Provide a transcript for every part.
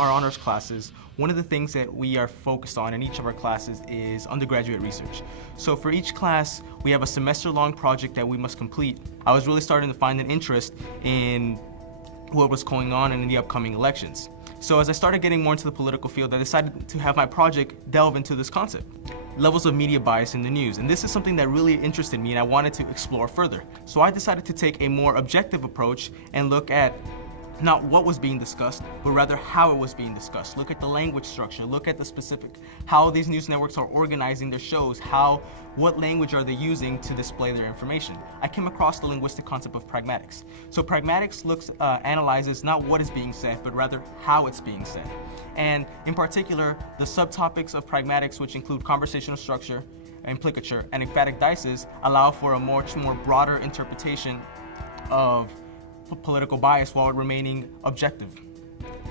our honors classes, one of the things that we are focused on in each of our classes is undergraduate research. So for each class, we have a semester-long project that we must complete. I was really starting to find an interest in what was going on in the upcoming elections. So as I started getting more into the political field, I decided to have my project delve into this concept, levels of media bias in the news. And this is something that really interested me and I wanted to explore further. So I decided to take a more objective approach and look at not what was being discussed, but rather how it was being discussed. Look at the language structure, look at the specific, how these news networks are organizing their shows, what language are they using to display their information. I came across the linguistic concept of pragmatics. So pragmatics analyzes not what is being said, but rather how it's being said. And in particular, the subtopics of pragmatics, which include conversational structure, implicature, and emphatic dices, allow for a much more broader interpretation of political bias while remaining objective.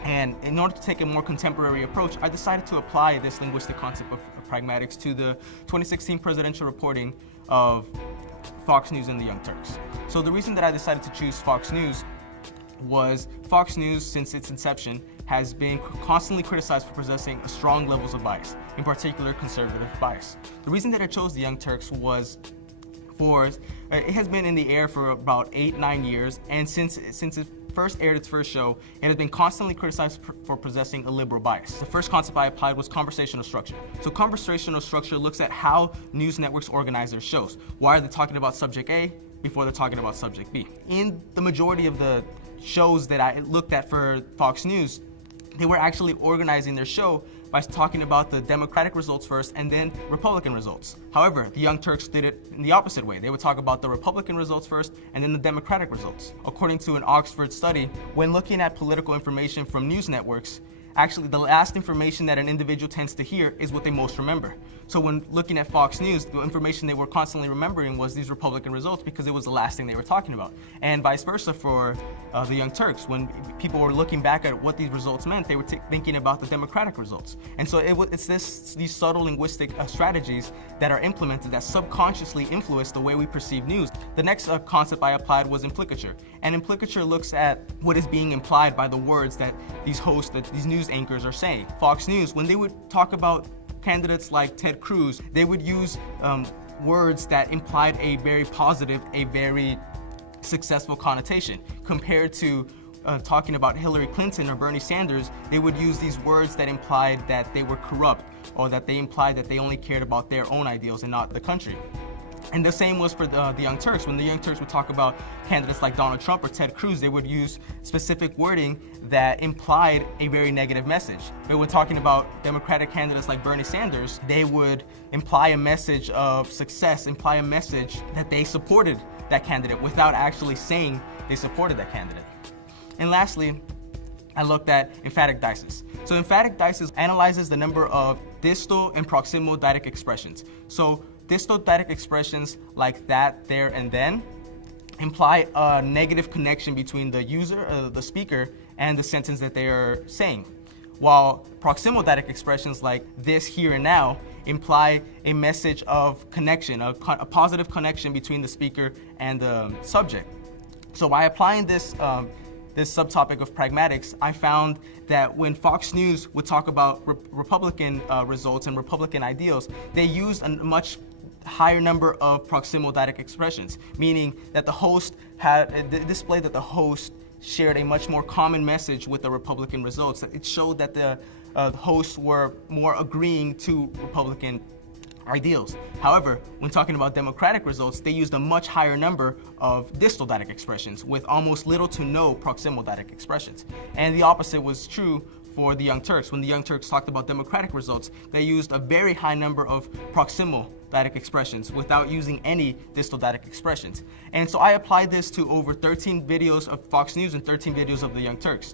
And in order to take a more contemporary approach, I decided to apply this linguistic concept of pragmatics to the 2016 presidential reporting of Fox News and the Young Turks. So the reason that I decided to choose Fox News was Fox News, since its inception, has been constantly criticized for possessing strong levels of bias, in particular conservative bias. The reason that I chose the Young Turks was it has been in the air for about 8-9 years, and since it first aired its first show, it has been constantly criticized for possessing a liberal bias. The first concept I applied was conversational structure. So conversational structure looks at how news networks organize their shows. Why are they talking about subject A before they're talking about subject B? In the majority of the shows that I looked at for Fox News, they were actually organizing their show by talking about the Democratic results first and then Republican results. However, the Young Turks did it in the opposite way. They would talk about the Republican results first and then the Democratic results. According to an Oxford study, when looking at political information from news networks, actually the last information that an individual tends to hear is what they most remember. So when looking at Fox News, the information they were constantly remembering was these Republican results because it was the last thing they were talking about. And vice versa for the Young Turks. When people were looking back at what these results meant, they were thinking about the Democratic results. And so it's these subtle linguistic strategies that are implemented that subconsciously influence the way we perceive news. The next concept I applied was implicature. And implicature looks at what is being implied by the words that these hosts, that these news anchors are saying. Fox News, when they would talk about candidates like Ted Cruz, they would use words that implied a very positive, a very successful connotation. Compared to talking about Hillary Clinton or Bernie Sanders, they would use these words that implied that they were corrupt or that they implied that they only cared about their own ideals and not the country. And the same was for the Young Turks. When the Young Turks would talk about candidates like Donald Trump or Ted Cruz, they would use specific wording that implied a very negative message. But when talking about Democratic candidates like Bernie Sanders, they would imply a message of success, imply a message that they supported that candidate without actually saying they supported that candidate. And lastly, I looked at emphatic dices. So emphatic dices analyzes the number of distal and proximal diatic expressions. So distal diatic expressions like that, there, and then imply a negative connection between the user, the speaker, and the sentence that they are saying. While proximal diatic expressions like this, here, and now imply a message of connection, a positive connection between the speaker and the subject. So by applying this subtopic of pragmatics, I found that when Fox News would talk about Republican results and Republican ideals, they used a much higher number of proximal diatic expressions, meaning that the host displayed that the host shared a much more common message with the Republican results. It showed that the hosts were more agreeing to Republican ideals. However, when talking about Democratic results, they used a much higher number of distal diatic expressions with almost little to no proximal diatic expressions. And the opposite was true for the Young Turks. When the Young Turks talked about Democratic results, they used a very high number of proximal diatic expressions without using any distal diatic expressions. And so I applied this to over 13 videos of Fox News and 13 videos of the Young Turks,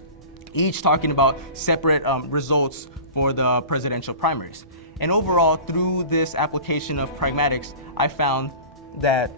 each talking about separate results for the presidential primaries. And overall, through this application of pragmatics, I found that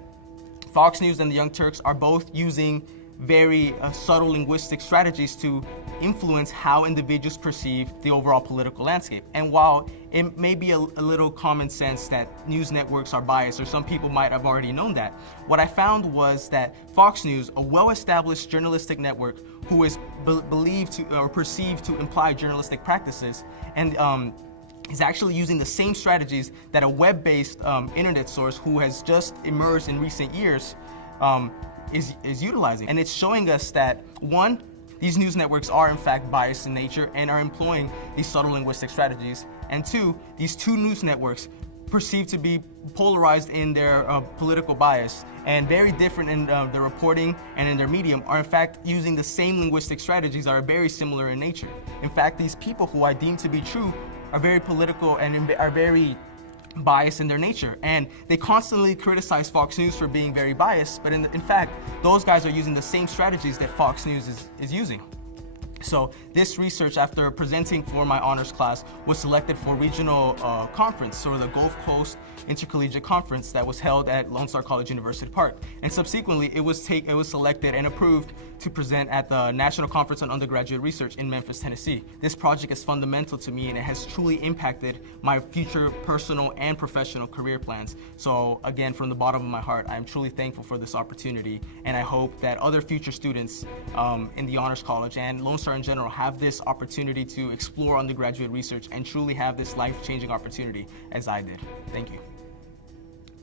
Fox News and the Young Turks are both using very subtle linguistic strategies to influence how individuals perceive the overall political landscape. And while it may be a little common sense that news networks are biased, or some people might have already known that, what I found was that Fox News, a well-established journalistic network who is believed to or perceived to imply journalistic practices, and is actually using the same strategies that a web-based internet source who has just emerged in recent years is utilizing. And it's showing us that, one, these news networks are in fact biased in nature and are employing these subtle linguistic strategies. And two, these two news networks perceived to be polarized in their political bias and very different in their reporting and in their medium are in fact using the same linguistic strategies that are very similar in nature. In fact, these people who I deem to be true are very political and are very biased in their nature, and they constantly criticize Fox News for being very biased, but in fact, those guys are using the same strategies that Fox News is using. So this research, after presenting for my honors class, was selected for regional conference, so the Gulf Coast Intercollegiate Conference that was held at Lone Star College University Park. And subsequently, it was selected and approved to present at the National Conference on Undergraduate Research in Memphis, Tennessee. This project is fundamental to me, and it has truly impacted my future personal and professional career plans. So again, from the bottom of my heart, I am truly thankful for this opportunity, and I hope that other future students in the Honors College and Lone Star in general have this opportunity to explore undergraduate research and truly have this life-changing opportunity as I did. Thank you.